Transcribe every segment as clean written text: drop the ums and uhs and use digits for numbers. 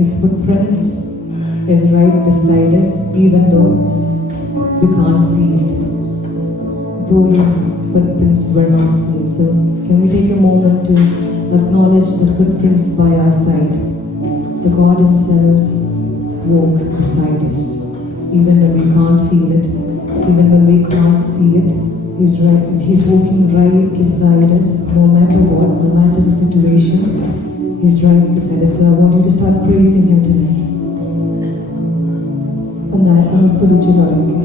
His footprints is right beside us, even though we can't see it. Though your footprints were not seen. So can we take a moment to acknowledge the footprints by our side? The God Himself walks beside us. Even when we can't feel it, even when we can't see it, He's walking right beside us, no matter what, no matter the situation. He's right beside us. So I want you to start praising Him tonight. ഒന്ന് സ്തുതിച്ചു തുടങ്ങി.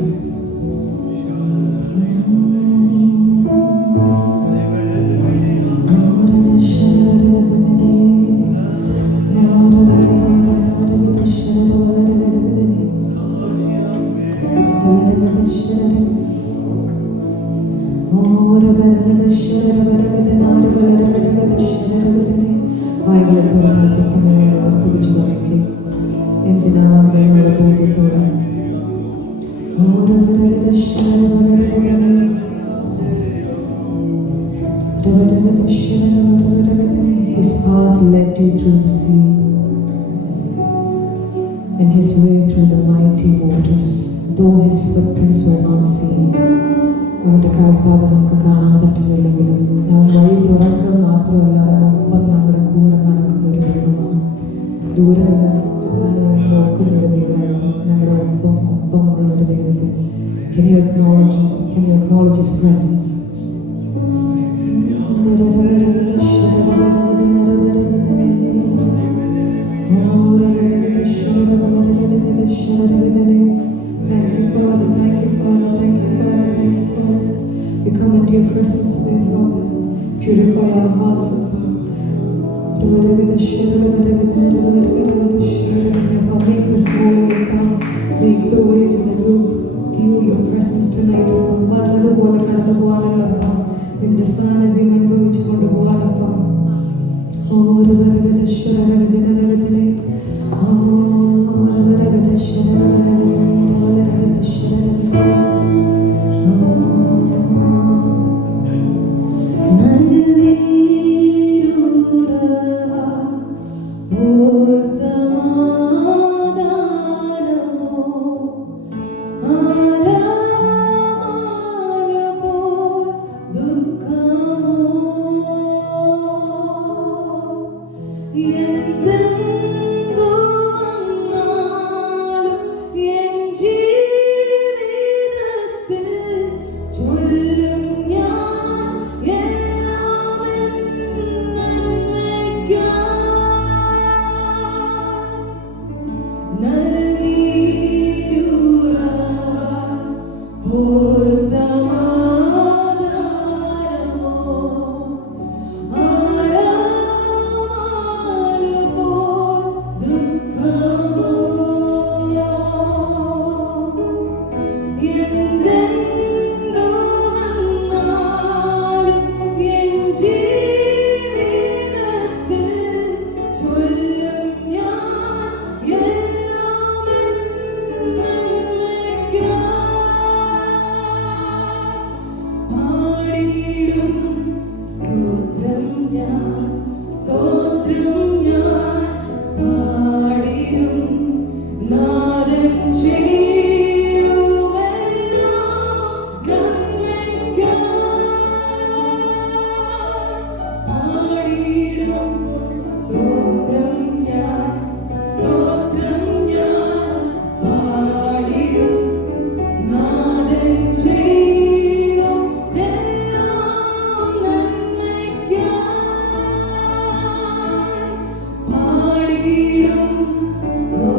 എന്തിനാണെന്നുള്ള ബോധ്യത്തോടെ His path led you through the sea, and His way through the mighty waters, though His footprints were not seen. അവൻ്റെ കാൽപ്പാദം നമുക്ക് കാണാൻ പറ്റുന്നില്ലെങ്കിലും അവൻ വഴി തുറക്കുക മാത്രമല്ല, അവനൊപ്പം നമ്മുടെ കൂടെ നടക്കുന്ന ഒരു ദൈവമാണ്. ദൂരെ നിന്ന് നോക്കുന്ന ഒരു ദൈവമാണ്, നമ്മുടെ ഒപ്പമുള്ളൊരു ദൈവത്തെ. Can you acknowledge His presence? Thank you, Father. Thank you, Father. Thank you, Father. Thank you, Father. We come into Your presence today, Father. Purify our hearts, O God. Make us holy, O God. Make the ways of the loop. Feel Your presence tonight, O God. വന്നതുപോലെ കടന്നു പോകാനല്ലപ്പ, നിന്റെ സാന്നിധ്യം അനുഭവിച്ചു കൊണ്ടുപോകാനപ്പ. So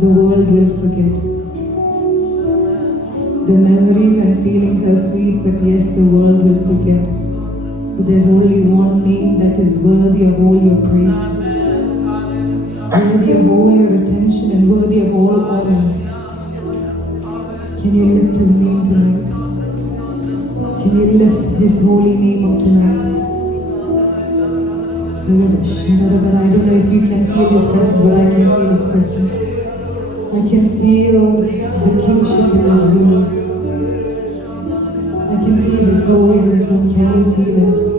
The world will forget. The memories and feelings are sweet, but yes, the world will forget. But there's only one name that is worthy of all your praise, worthy of all your attention, and worthy of all honor. Can you lift his name tonight? Can you lift his holy name up tonight? I don't know if you can feel his presence, but I can feel his presence. I can feel the kingship in this room. I can feel His glory in this room. Can you feel it?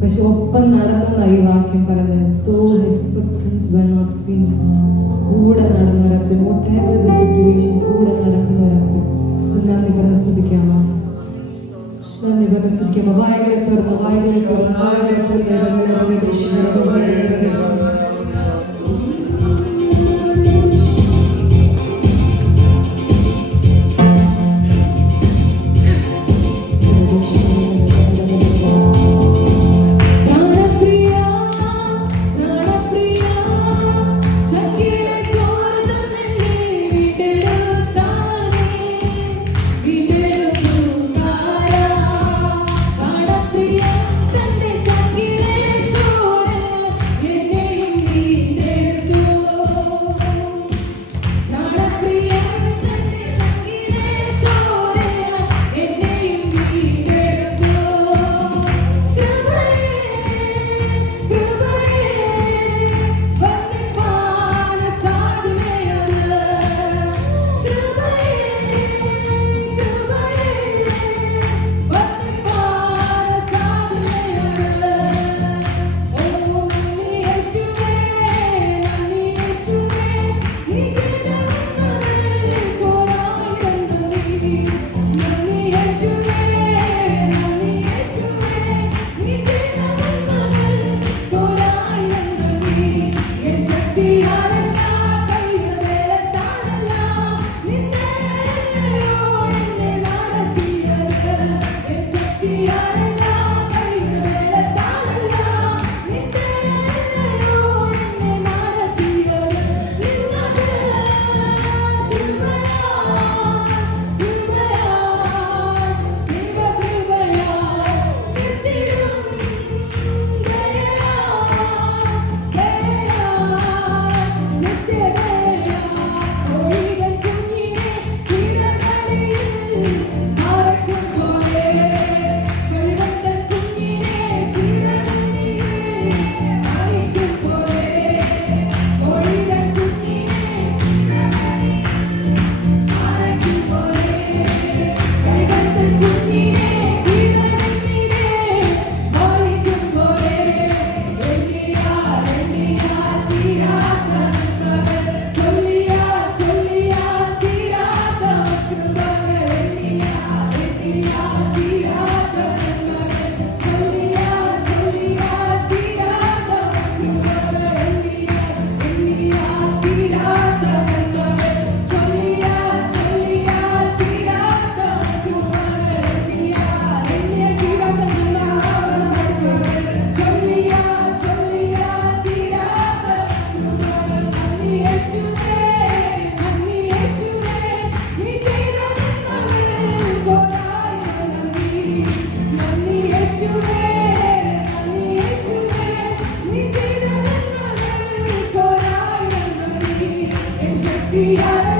പക്ഷെ ഒപ്പം നടന്ന ഈ വാക്യം പറഞ്ഞ് though his footprints were not seen, കൂടെ നടന്നവരപ്പൻ, whatever the situation, കൂടെ നടക്കുന്നവരപ്പൻ. നന്ദി പറഞ്ഞ് സ്തുതിക്കാമോ? നന്ദി പറഞ്ഞ് സ്തുതിക്കാമോ? വായകളെ തുറന്ന് വായകളെ തുറന്ന് വായകളെ തുറന്ന് the other